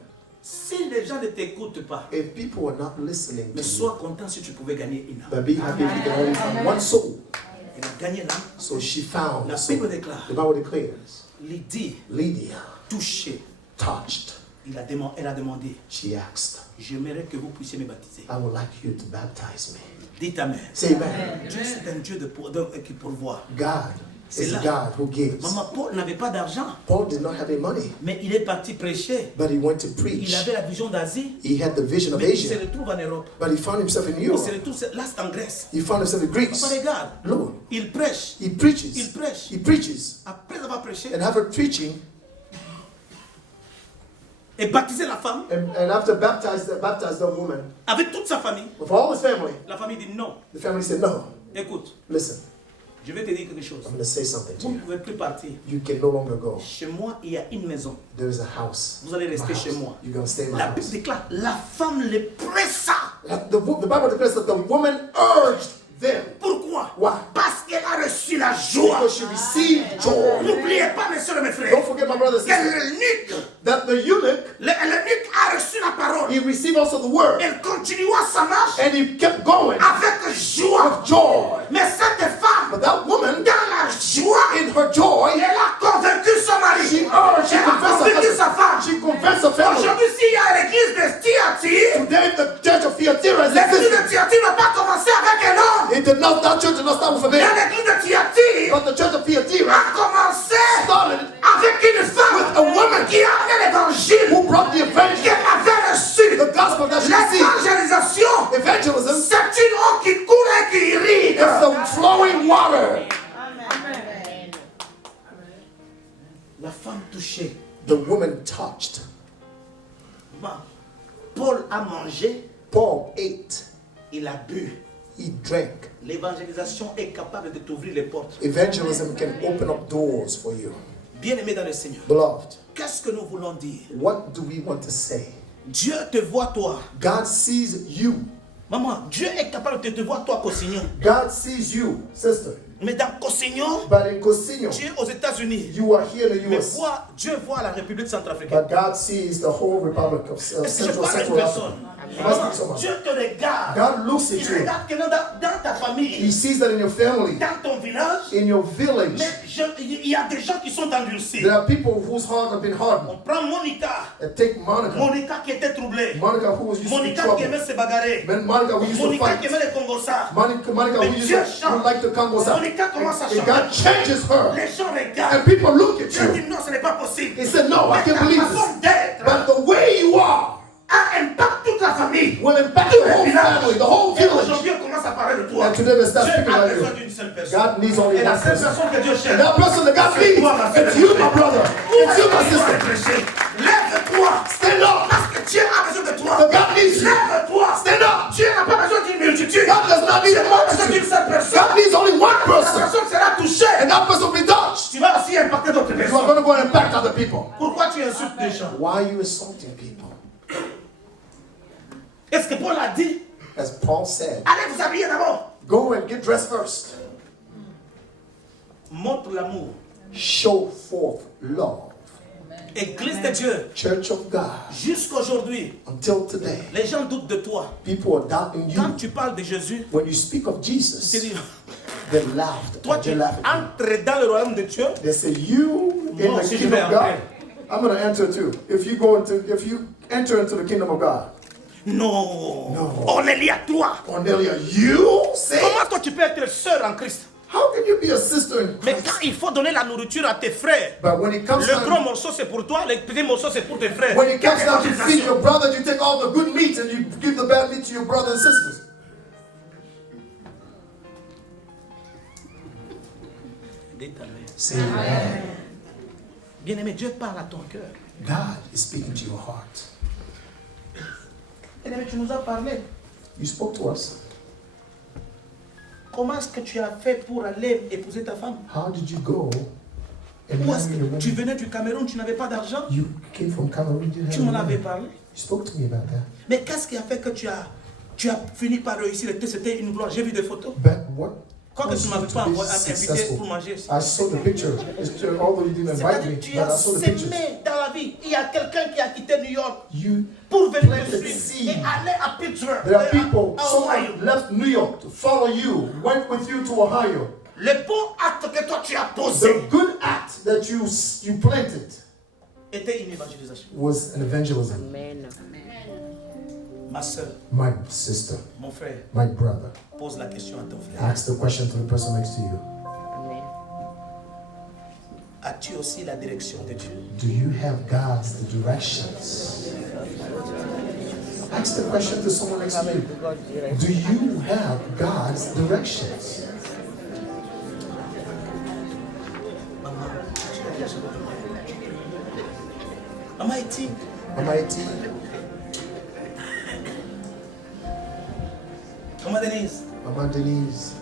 Si les gens ne t'écoutent pas, If people are not listening to mais you, sois content si tu pouvais gagner une âme. but be happy if you can only find one soul. Elle a gagné l'âme. So she found La the soul. Bible déclare, The Bible declares, Lydie, Lydia, touchée, touched, elle a demandé, she asked, j'aimerais que vous puissiez me baptiser. I would like you to baptize me. Dites Amen. Say amen. Dieu c'est un Dieu qui pourvoit. God C'est is là. God who gives. Maman, Paul n'avait pas d'argent, Paul did not have any money, mais il est parti prêcher. but he went to Il preach. avait la vision d'Asie, He had the vision of mais il se Asia, retrouve en Europe. but he found himself in Il se Europe. retrouve là, c'est en Grèce. He found himself in Greece. Papa, regarde, Lord, il prêche. he preaches. Il prêche. He preaches. Après avoir prêché And after preaching, et baptisé la femme and after baptized that woman avec toute sa famille, with all his family, la famille dit non. the family said, no, Écoute, listen, je vais te dire quelque chose. I'm going to say something to Vous ne you. pouvez plus partir. You can no longer go. Chez moi, il y a une maison. There is a house. Vous allez My rester house. chez moi. You're going to stay in my La Bible house. déclare, la femme le pressa. The Bible declares that the woman urged them. Pourquoi? Why? Parce qu'elle a reçu la joie. Because she received joy. N'oubliez pas, mes soeurs et mes frères, Don't forget, my brothers que and sisters, l'eunuque, that the eunuch, l'eunuque a reçu la parole. he received also the word. Elle continua sa marche And he kept going avec joie. with joy. Mais cette femme, But that woman, dans la joie, in her joy, elle a convaincu son mari. she urged, she Elle a convinced convaincu her sa femme. husband. She convinced her family. Aujourd'hui, s'il y a l'église de Thyatire, Today, the church of Thyatira is l'église existing. de Thyatire n'a pas commencé avec un homme. That church did not start with a Mais man. l'église de Thyatire But the church of Thyatira a commencé started avec une femme with a woman qui a amené l'évangile, who brought the evangel, qu'elle avait reçu. the gospel that she received. L'évangélisation, Evangelism c'est une eau qui coule et qui irrigue. is the flowing water. La femme touchée. The woman touched. Paul a mangé, Paul ate. il a bu. He drank. L'évangélisation est capable de t'ouvrir les portes. Evangelism can open up doors for you. Bien-aimé dans le Seigneur, Beloved, qu'est-ce que nous voulons dire? what do we want to say? Dieu te voit toi. God sees you. Maman, Dieu est capable de te voir toi, co-signon. God sees you, sister. Mais dans Cosignon, But in Cosigno, tu es aux États-Unis. you are here in the Mais US. Dieu voit la République centrafricaine. But God sees the whole Republic of Est-ce que je Central parle à une Africa. personne? Am I speaking to someone? Dieu te regarde. God looks at Il you. regarde que dans ta He famille, sees that in your family, dans ton village, in your village, mais il y a des gens qui sont endurcis. there are people whose hearts have been hardened. On prend Monica. And take Monica. Monica qui était troublée. Monica who was used to be Monica qui trouble. aimait se bagarrer. Monica who used to Monica qui fight. aimait les Congossas. Monica Mais who used Dieu to change. like the Congo South. Monica commence à And God changer. changes her. Les gens And regardent. people look at Dieu you. dit non, ce n'est pas possible. He said, no, I Mais can't ta believe façon this. d'être But the way you are a impacté toute la famille. will impact the whole family, the whole Et village. aujourd'hui, on commence à parler de toi. And today they start Dieu speaking a like besoin you. d'une seule personne. God needs only Et la one seule person. personne que Dieu cherche, And that person that God c'est needs, toi, ma soeur. it's you, my brother. It's you, my sister. Lève-toi. Stand up. Parce que Dieu a besoin de toi. But God needs you. Lève-toi. Stand up. Dieu n'a pas besoin d'une multitude. God does not need Dieu a n'a pas besoin d'une multitude. seule personne. God needs only one La person. personne sera touchée. And that person will be touched. Tu vas aussi impacter d'autres You are personnes. going to go and impact other people. Pourquoi tu insultes les gens? Why are you insulting people? Est-ce que Paul a dit, As Paul said, allez vous habiller d'abord. go and get dressed first. Montre l'amour. Show forth love. Église de Dieu, Church of God. jusqu'aujourd'hui, Until today, les gens doutent de toi. people are doubting you. Quand tu parles de Jésus, When you speak of tu Jesus, dis, they laughed. toi tu They laugh at you. entres dans le royaume de Dieu. They say, you in Moi the aussi, je kingdom vais of God. entrer. I'm going to enter too. If you enter into the kingdom of God. Non. No. Ornélia, toi. Cornelia, you say, Comment toi tu peux être sœur en Christ? how can you be a sister in Mais Christ? quand il faut donner la nourriture à tes frères, But when it comes le gros time, morceau c'est pour toi, le petit morceau c'est pour tes frères. when it comes Quelle down to organisation? feed your brother, you take all the good meat and you give the bad meat to your brothers and sisters. Dites amen. Say amen. Bien-aimé, Dieu parle à ton cœur. God is speaking to your heart. Bien-aimé, tu nous as parlé. You spoke to us. Comment est-ce que tu as fait pour aller épouser ta femme? How did you go and Ou est-ce marry your que tu woman? venais du Cameroun, tu n'avais pas d'argent? You came from Cameroon. You Tu had m'en a avais woman. parlé. You spoke to me about that. Mais qu'est-ce qui a fait que tu as fini par réussir? C'était une gloire. J'ai vu des photos. But what Quoi que tu caused ne m'avais you pas to be invité successful? pour manger. I saw the picture. Although you didn't invite me, C'est-à-dire tu but I as saw the pictures. semé dans la vie. Il y a quelqu'un qui a quitté New York You pour venir planted te suivre seed. et aller à Pittsburgh. There are people, à Ohio. someone left New York to follow you, went with you to Ohio. Le bon acte que toi tu as posé The good act that you planted était une évangélisation. was an evangelism. Amen. Ma soeur, My sister, mon frère, my brother, pose la question à ton frère. ask the question to the person next to you. Amen. As-tu aussi la direction de Dieu? Do you have God's directions? Ask the question to someone next to you. Do you have God's directions? Maman Eti, Mama Eti, Maman Denise, Mama Denise,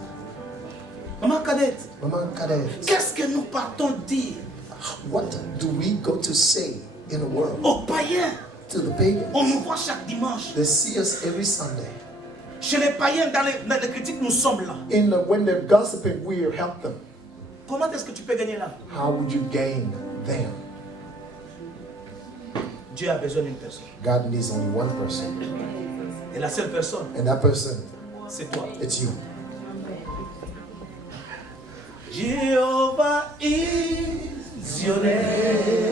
Maman Cadette, Mama Kadet, qu'est-ce que nous partons dire what do we go to say in the world aux païens? to the pagans? On nous voit chaque dimanche. They see us every Sunday. Chez les païens, dans les critiques, nous sommes là. When they're gossiping, we help them. Comment est-ce que tu peux gagner là? How would you gain them? Dieu a besoin d'une personne. God needs only one person, Et la seule personne, and that person, c'est toi. it's you. Jéhovah is your name.